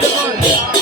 Come on.